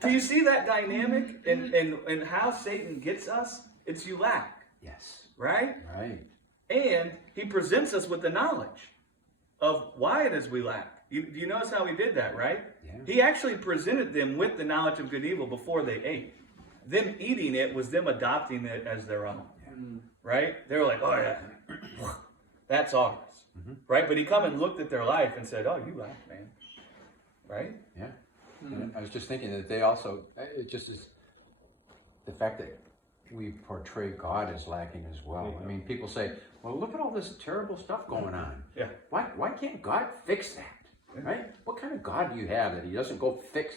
Do you see that dynamic and how Satan gets us? It's you lack. Yes. Right? Right. And he presents us with the knowledge of why it is we lack. You notice how he did that, right? Yeah. He actually presented them with the knowledge of good and evil before they ate. Them eating it was them adopting it as their own. Yeah. Right? They were like, oh yeah, that's ours. Right? But he come and looked at their life and said, oh, you lack, man. Right? Yeah. And I was just thinking that they also, it just is the fact that we portray God as lacking as well. I mean, people say, well, look at all this terrible stuff going on. Yeah. Why can't God fix that? Right? What kind of God do you have that he doesn't go fix,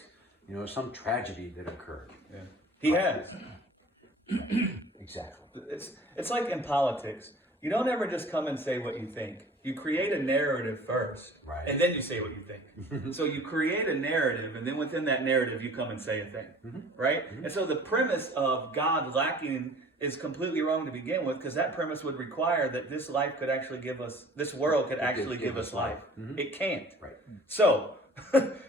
some tragedy that occurred? Yeah. He has. Exactly. It's like in politics. You don't ever just come and say what you think. You create a narrative first, right, and then you say what you think. So you create a narrative, and then within that narrative, you come and say a thing, right? And so the premise of God lacking is completely wrong to begin with, because that premise would require that this life could actually give us, this world could actually give us life. It can't. Right. So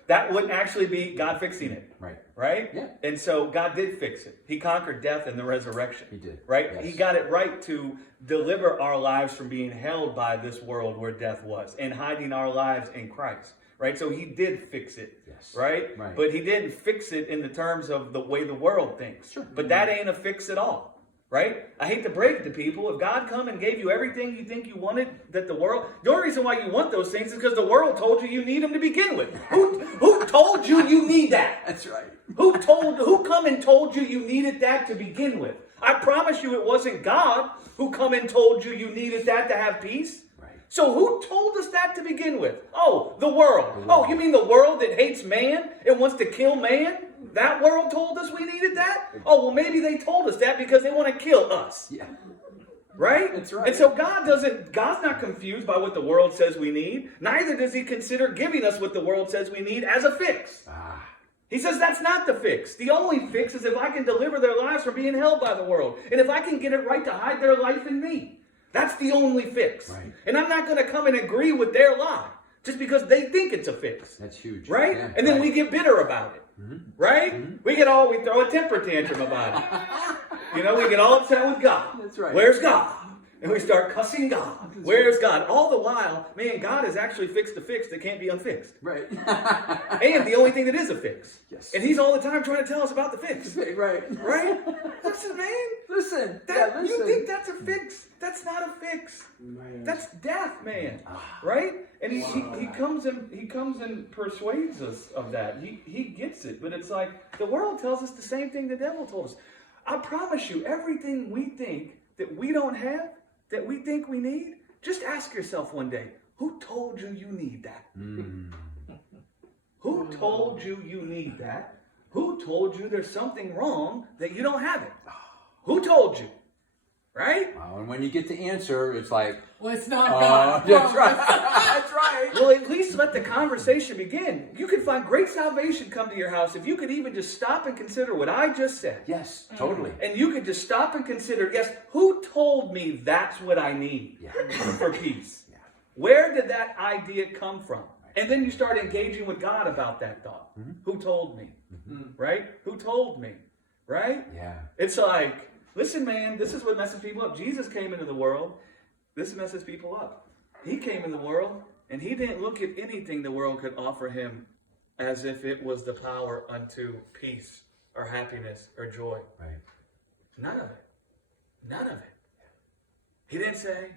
that wouldn't actually be God fixing it. Right. Right? Yeah. And so God did fix it. He conquered death in the resurrection. He did. Right? Yes. He got it right to deliver our lives from being held by this world where death was and hiding our lives in Christ. Right? So he did fix it. Yes. Right? Right. But he didn't fix it in the terms of the way the world thinks. Sure. But that ain't a fix at all. Right? I hate to break it to people. If God come and gave you everything you think you wanted, the only reason why you want those things is because the world told you you need them to begin with. Who told you you need that? That's right. Who come and told you you needed that to begin with? I promise you it wasn't God who come and told you you needed that to have peace. Right. So who told us that to begin with? Oh, the world. Oh, you mean the world that hates man and wants to kill man? That world told us we needed that? Oh, well, maybe they told us that because they want to kill us. Yeah. Right? That's right. And so God's not confused by what the world says we need. Neither does he consider giving us what the world says we need as a fix. He says that's not the fix. The only fix is if I can deliver their lives from being held by the world. And if I can get it right to hide their life in me. That's the only fix. Right. And I'm not going to come and agree with their lie just because they think it's a fix. That's huge. Right? Yeah, and then right. we get bitter about it. Right? We throw a temper tantrum about it. We get all upset with God. That's right. Where's God? And we start cussing God. Where's God? All the while, man, God has actually fixed the fix that can't be unfixed. Right. And the only thing that is a fix. Yes. And he's all the time trying to tell us about the fix. Right. Right? Listen, man. Listen. Listen. You think that's a Mm-hmm. fix? That's not a fix. Man. That's death, man. Right? And he comes and persuades us of that. He gets it. But it's like the world tells us the same thing the devil told us. I promise you, everything we think that we don't have, that we think we need, just ask yourself one day, who told you you need that? Who told you you need that? Who told you there's something wrong that you don't have it? Who told you? Right? Wow, and when you get the answer, it's like, well, it's not God. That's right. That's right. Well, at least let the conversation begin. You could find great salvation come to your house if you could even just stop and consider what I just said. Yes, totally. And you could just stop and consider, yes, who told me that's what I need for peace? Yeah. Where did that idea come from? And then you start engaging with God about that thought. Who told me? Right? Who told me? Right? Yeah. It's like, listen, man, this is what messes people up. Jesus came into the world. This messes people up. He came in the world, and he didn't look at anything the world could offer him as if it was the power unto peace or happiness or joy. Right. None of it. None of it. He didn't say,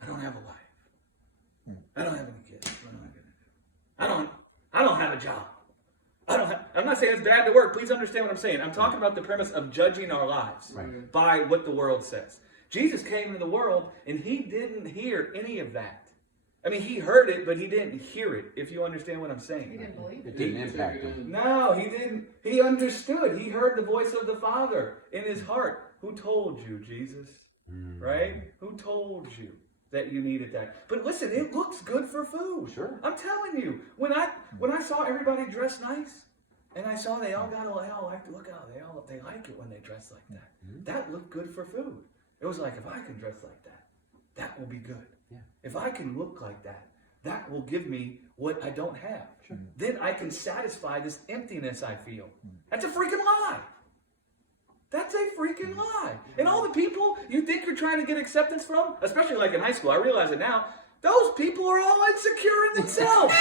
I don't have a wife. I don't have any kids. What am I going to do? I don't have a job. I'm not saying it's bad to work. Please understand what I'm saying. I'm talking about the premise of judging our lives by what the world says. Jesus came into the world and he didn't hear any of that. I mean, he heard it, but he didn't hear it, if you understand what I'm saying. He didn't believe It it. didn't impact him. No, he didn't. He understood. He heard the voice of the Father in his heart. Who told you, Jesus? Right? Who told you that you needed that? But listen, it looks good for food. Sure. I'm telling you, when I saw everybody dressed nice, and I saw they all got look how they like it when they dress like that. That looked good for food. It was like, if I can dress like that, that will be good. Yeah. If I can look like that, that will give me what I don't have. Then I can satisfy this emptiness I feel. That's a freaking lie. That's a freaking lie. And all the people you think you're trying to get acceptance from, especially like in high school, I realize it now, those people are all insecure in themselves.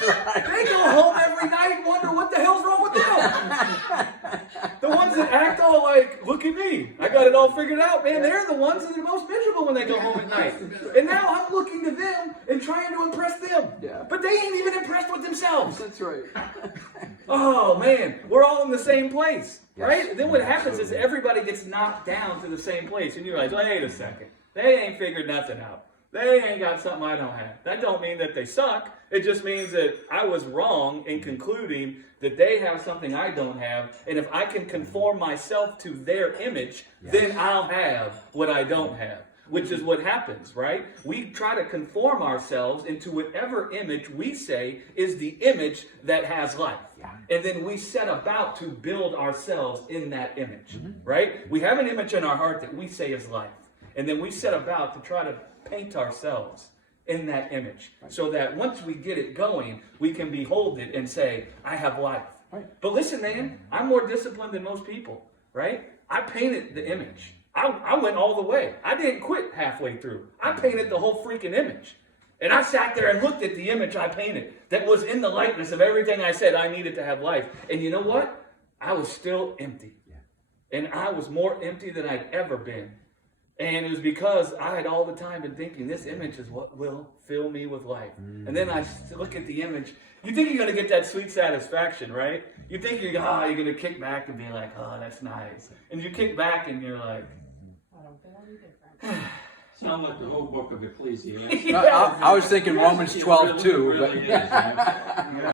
They go home every night and wonder what the hell's wrong with them. The ones that act all like, look at me, I got it all figured out, man, they're the ones that are most miserable when they go home at night. And now I'm looking to them and trying to impress them. Yeah. But they ain't even impressed with themselves. That's right. Oh man, we're all in the same place, right? Yes. Then what happens is everybody gets knocked down to the same place, and you realize, wait a second, they ain't figured nothing out. They ain't got something I don't have. That don't mean that they suck. It just means that I was wrong in concluding that they have something I don't have, and if I can conform myself to their image, then I'll have what I don't have. Which is what happens, right? We try to conform ourselves into whatever image we say is the image that has life. And then we set about to build ourselves in that image, right? We have an image in our heart that we say is life. And then we set about to try to paint ourselves in that image so that once we get it going, we can behold it and say, I have life. But listen, man, I'm more disciplined than most people, right? I painted the image. I went all the way. I didn't quit halfway through. I painted the whole freaking image. And I sat there and looked at the image I painted that was in the likeness of everything I said I needed to have life. And you know what? I was still empty. And I was more empty than I'd ever been. And it was because I had all the time been thinking, this image is what will fill me with life. And then I look at the image. You think you're going to get that sweet satisfaction, right? You think you're going to kick back and be like, oh, that's nice. And you kick back and you're like, I don't feel any different. Sound like the whole book of Ecclesiastes. yeah. I was thinking Romans 12 It too, really but is, man.